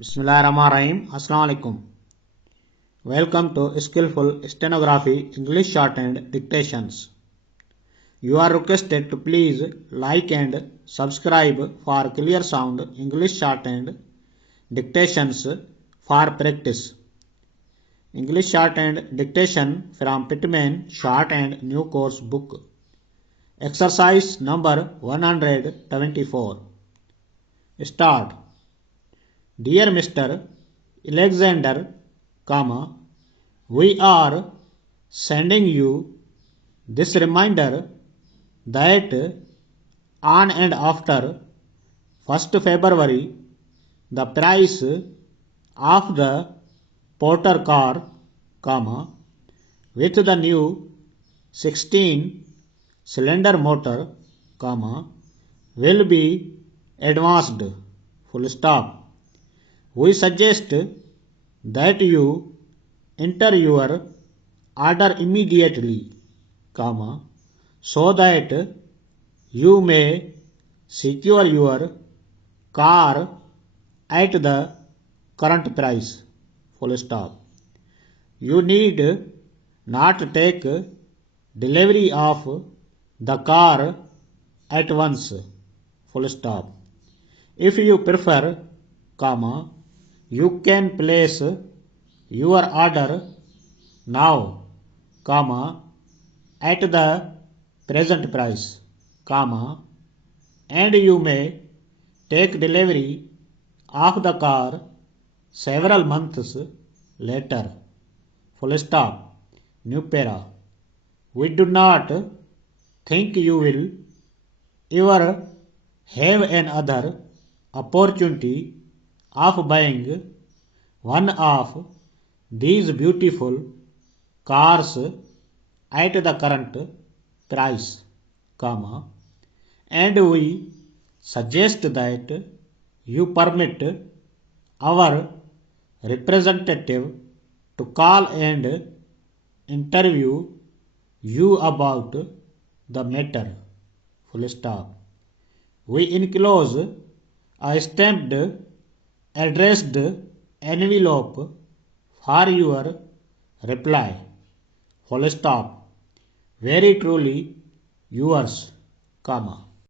Bismillahirrahmanirrahim. Assalamu alaikum. Welcome to Skillful Stenography English Shorthand Dictations. You are requested to please like and subscribe for clear sound English Shorthand Dictations for practice. English Shorthand Dictation from Pitman Shorthand New Course Book. Exercise number 124. Start. Dear Mr. Alexander, we are sending you this reminder that on and after 1st February the price of the Porter car, with the new 16-cylinder motor, will be advanced. Full stop. We suggest that you enter your order immediately, so that you may secure your car at the current price. Full stop. You need not take delivery of the car at once. Full stop. If you prefer, you can place your order now, at the present price, and you may take delivery of the car several months later. Full stop. New para. We do not think you will ever have another opportunity of buying one of these beautiful cars at the current price, and we suggest that you permit our representative to call and interview you about the matter. Full stop. We enclose a stamped addressed envelope for your reply. Full stop. Very truly yours,